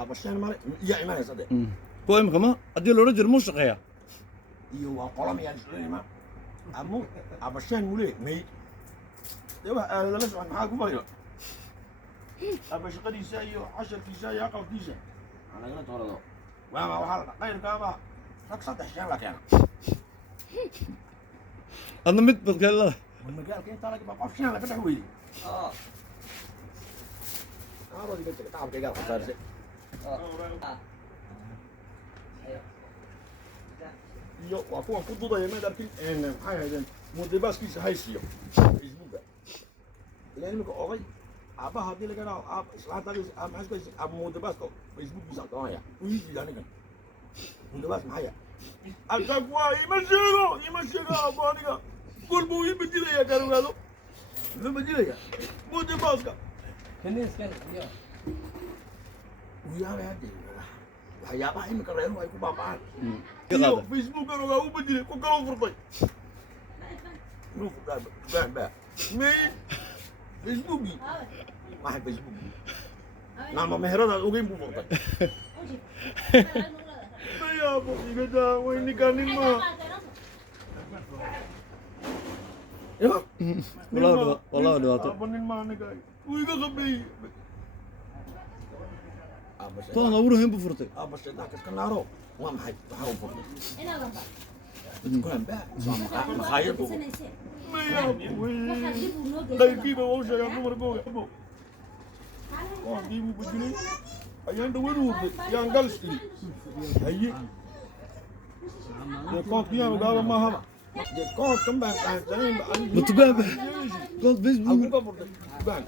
abashaan male iya imanaysa de kuwa imika ma haddii loola jiro muu shaqeeya iyo waa qolam yaa islima amu abashaan mule may de wax aadala socon maxaa ku bayo abashaqadiisa iyo casharkiisa iyo aqalkiisa aan lagala toorado waama waxaa la qayrkaaba rag 3 shan la keena adna mid badkeelada magaalka inta laga baqof shan la ka dhex weeyay أنا بدي قلت تعب كذا خسارة. يو وأكون كنت ضايع ما دركين إن هاي هذا مودباس كيس هاي سيو. فيسبوك. لأن مك أوغي أبا هذي لكنا أب سلطة كيس أب حس كيس أب مودباس كو فيسبوك بيسا كمان يا. ويجي يعني كن. مودباس معايا. أتقوى يمشينا أبانيكا. كل بوي بديله يا كانوا قالوا. لا بديله يا. مودباس كا. كنيس كان يا ويا هذه waxyaabaha imika reeruhu ay ku baaba'aan iyo facebook aan uga beddelay ku kala furtay nuuf baa may facebook waxa facebook nama meherada ogeyn buu furtay maya buu iga daa way nikanin ma والله dhawaato abanin ma aniga uu iga qabay toona wuruhin buu furtay abashada ka naaro waa maxay waxa uu furtay كلام بقى مخايطه ما يا ابوي قلبي بوش يا عمر بو ابو جيبوا بجنيه ايان دوروا يا انجلستي هي كونت يا مغا ما هما كونت كم بقى زين متبابه كونت فيسبوك بان